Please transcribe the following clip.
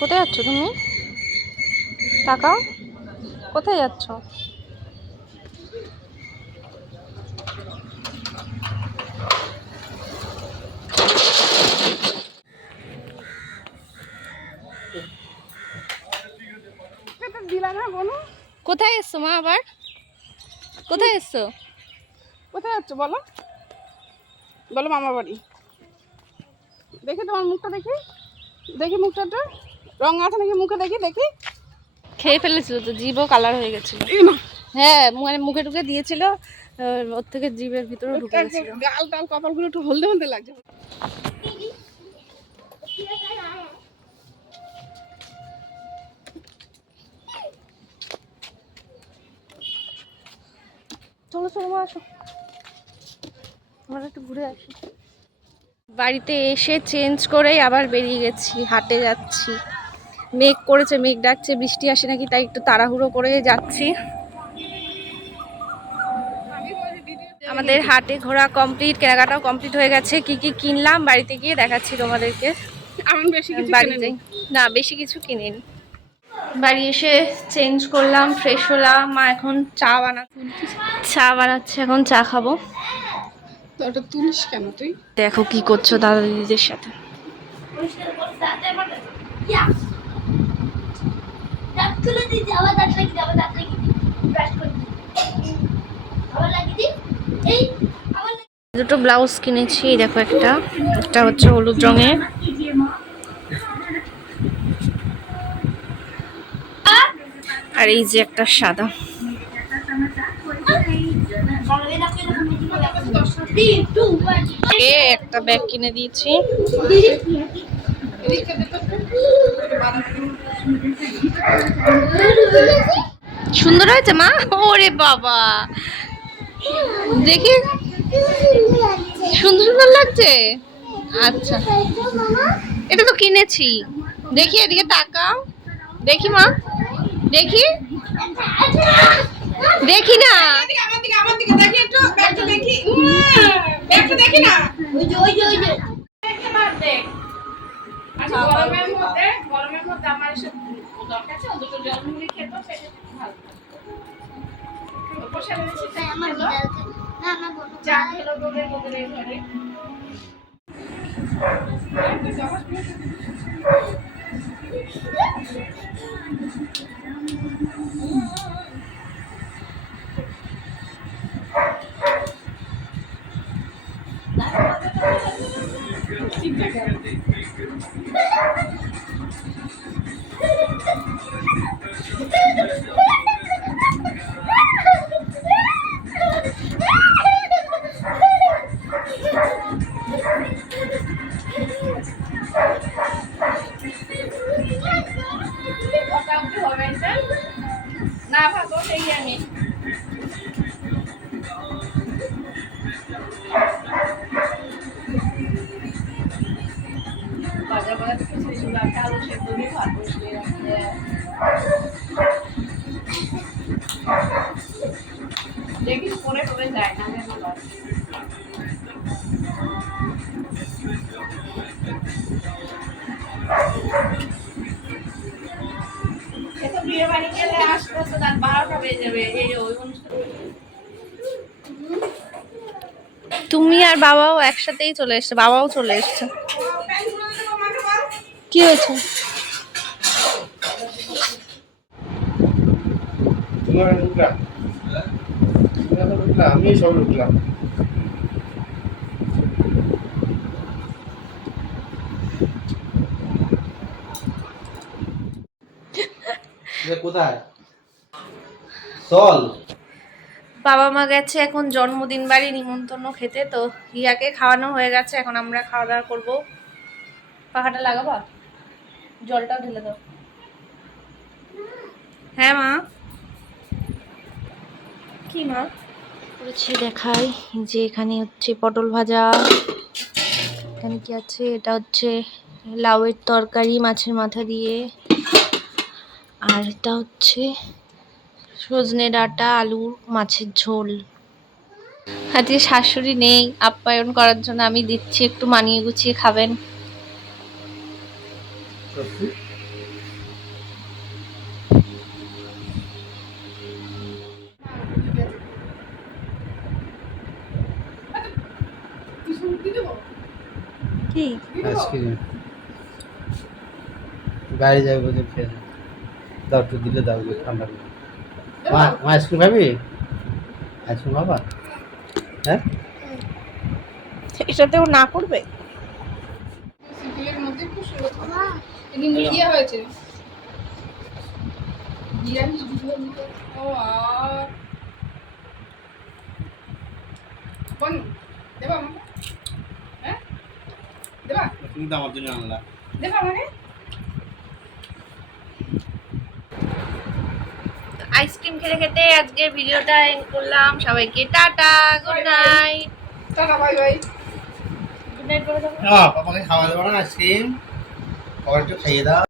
কোথায় যাচ্ছ তুমি? তাকাও। কোথায় যাচ্ছ? কোথায় এসছো মা আবার? কোথায় এসছো? কোথায় যাচ্ছ বলো? বলো মামা বাড়ি। দেখি তোমার মুখটা দেখি। দেখি মুখটা রং আছে নাকি মুখে দেখি দেখি। খেয়ে ফেলেছিল তো জিভও কালার হয়ে গেছিল। হ্যাঁ মানে মুখে টুকে দিয়েছিল ওর থেকে জিভের ভিতরে ঢুকে গেছিল। গাল টাল কপালগুলো একটু হলদে হলদে লাগছে। চলো চলো মা আসো। আমরা একটু ঘুরে আসি। বাড়িতে এসে চেঞ্জ করেই আবার বেরিয়ে গেছি হাটে যাচ্ছি। মেঘ করেছে মেঘ ডাকছে বৃষ্টি আসে নাকি তাই একটু তাড়াহুড়ো করে যাচ্ছি। আমাদের হাটে ঘোরা কমপ্লিট কেনাকাটাও কমপ্লিট হয়ে গেছে। কি কি কিনলাম বাড়িতে গিয়ে দেখাচ্ছি তোমাদেরকে। বেশি কিছু বাড়িতে না বেশি কিছু কিনিনি। বাড়ি এসে চেঞ্জ করলাম ফ্রেশ হলাম মা এখন চা বানা চা বানাচ্ছে এখন চা খাব। ওটা তুলিস কেন তুই? দেখো কি করছ দাদা দিদিদের সাথে। দাঁত আবার দাঁত লাগিয়ে আবার দাঁত লাগিয়ে দিই, করে আবার লাগিয়ে দিই, এই, দুটো ব্লাউজ কিনেছি এই দেখো একটা একটা হচ্ছে হলুদ রঙের আর এই যে একটা সাদা একটা ব্যাগ কিনে দিয়েছি সুন্দর হয়েছে মা? ওরে বাবা। দেখি। সুন্দর সুন্দর লাগছে? আচ্ছা। এটা তো কিনেছি। দেখি এদিকে তাকাও। দেখি মা। দেখি। দেখি না। দেখি না গরমের মধ্যে গরমের মধ্যে আমার এসব দরকার আছে দুটো জল খেতো সেটা ভালো। চা খেলো তোদের তোদের এই ঘরে কথা অব্দি না ভাবো সেই আমি আলু সেদ্ধ দিয়ে ভাত বসিয়ে রাখতে দেখিস পরে পরে যায়। বিয়ে বাড়ি গেলে আসতে আসতে রাত বারোটা বেজে যাবে এই ওই অনুষ্ঠান। তুমি আর বাবাও একসাথেই চলে এসছে বাবাও চলে এসছে। কি হয়েছে? ঢুকলা আমি সব ঢুকলাম কোথায়? চল। বাবা মা গেছে এখন জন্মদিন বাড়ি নিমন্ত্রণ খেতে তো হিয়াকে খাওয়ানো হয়ে গেছে এখন আমরা খাওয়া দাওয়া করব। পাখাটা লাগাবা? জলটাও ঢেলে দাও। হ্যাঁ মা। কি মা? করেছি দেখাই যে এখানে হচ্ছে পটল ভাজা এখানে কি আছে? এটা হচ্ছে লাউয়ের তরকারি মাছের মাথা দিয়ে। আর এটা হচ্ছে সজনে ডাঁটা আলু মাছের ঝোল। আজকে শাশুড়ি নেই আপ্যায়ন করার জন্য আমি দিচ্ছি একটু মানিয়ে গুছিয়ে খাবেন। কি? আজকে বাড়ি যাব ফের দাও একটু দিলে দাও ঠান্ডা মা মা আইসক্রিম খাবি? আইসক্রিম খাবা? হ্যাঁ? এটাতেও না করবে? সিপিলের মধ্যে খুব সুন্দর কিন্তু মিডিয়া হয়েছে ও আর দেবা আমাকে হ্যাঁ দেবা তুমি তো আমার জন্য আনলা। দেবা আমাকে আইসক্রিম খেতে খেতে আজকে ভিডিওটা এন্ড করলাম। সবাইকে tata good night tata bye bye good night বলে দাও। হ্যাঁ পাপাকে খাওয়া দাওয়া না আইসক্রিম খাবার একটু খাইয়ে দাও।